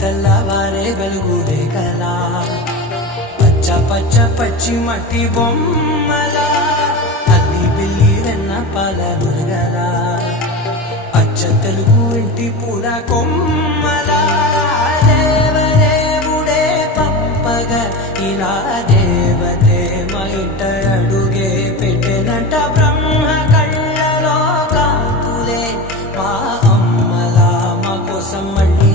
తెల్లవారే వెలుగులే కలా పచ్చ పచ్చ పచ్చి మట్టి బొమ్మల అల్లి బిల్లి వెన్న పాల మురగల అచ్చ తెలుగు ఇంటి పూల కొమ్మల దేవదేవుడే పంపగ ఇలా దేవతే మా ఇంట అడుగే పెట్టెనంట బ్రహ్మ కళ్ళలో కాంతులే మా అమ్మల మా కోసం మళ్ళీ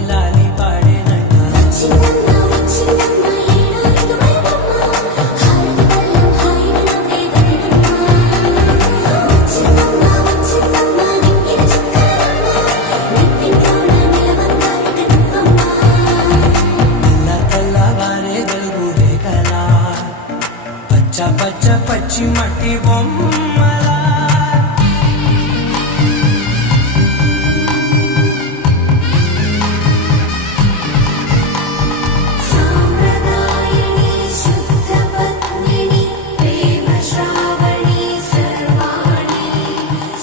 పచ్చ పచ్చి మట్టి బొమ్మల సాంప్రదాయని శుద్ధ పద్మిని ప్రేమ శ్రావణి సర్వాణి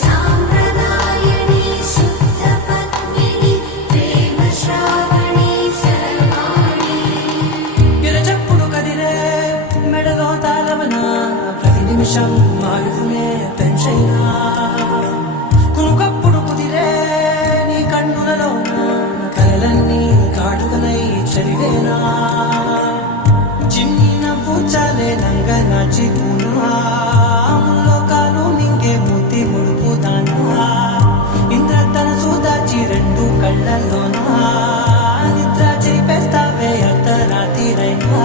సాంప్రదాయని శుద్ధ పద్మిని ప్రేమ శ్రావణి సర్వాణి గిరచప్పుడు కదిలే మెడలో తాళవన ప్రతి నిమిషం ఆయుధునే పెంచైనా కునుకప్పుడు కుదిరే నీ కన్నులలోన కలలన్నీ కాటుకనై చదివేనా చిన్ని నవ్వు చాలే నంగ నాచికునా లోకాలు నింగే మూతి ముడుపుదానా ఇంద్రధనసు దాచి రెండు కళ్ళల్లోనా నిద్ర చేపేస్తావే అర్ధరాత్రిరైనా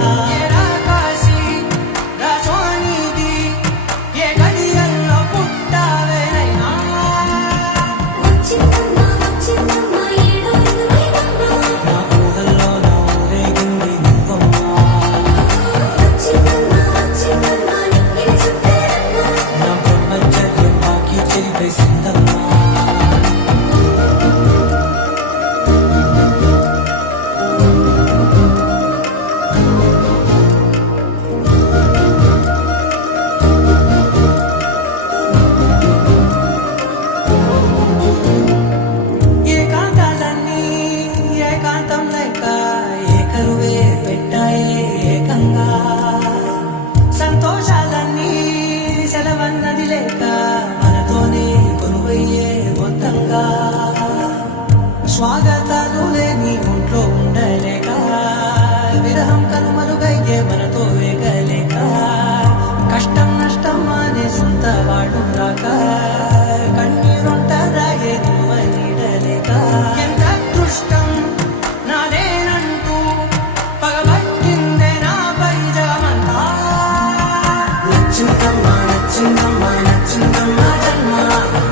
సంతోషాలన్నీ సెలవన్నది లేక మనతోనే కొనువయ్యే మొత్తంగా స్వాగతాలు లేని ఒంట్లో ఉండలేక విరహం కనుమరుగయ్యే మనతో వేగలేక కష్టం నష్టం అనే సొంత వాడు రాక కన్నీరొంటరాయే నిలువ నీడలేక ఎంత అదృష్టం నాదేనంటూ పగబట్టిందే నాపై జగమంతా నచ్చిందమ్మా నచ్చిందమ్మా నచ్చిందమ్మా జన్మ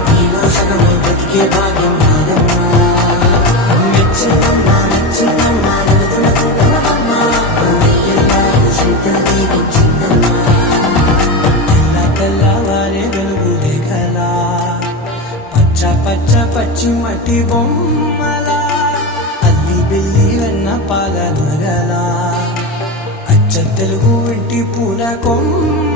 నీలో సగమే బతికే భాగ్యం నాదమ్మా మెచ్చిందమ్మా నచ్చిందమ్మా నలుగునమ్మా దీవించిందమ్మా తెల్లవారే వెలుగులే కలా పచ్చ పచ్చ పచ్చి మట్టి బొమ్మల అల్లి బిల్లి వెన్న పాల నగల అచ్చ తెలుగు ఇంటి పూల కొమ్మ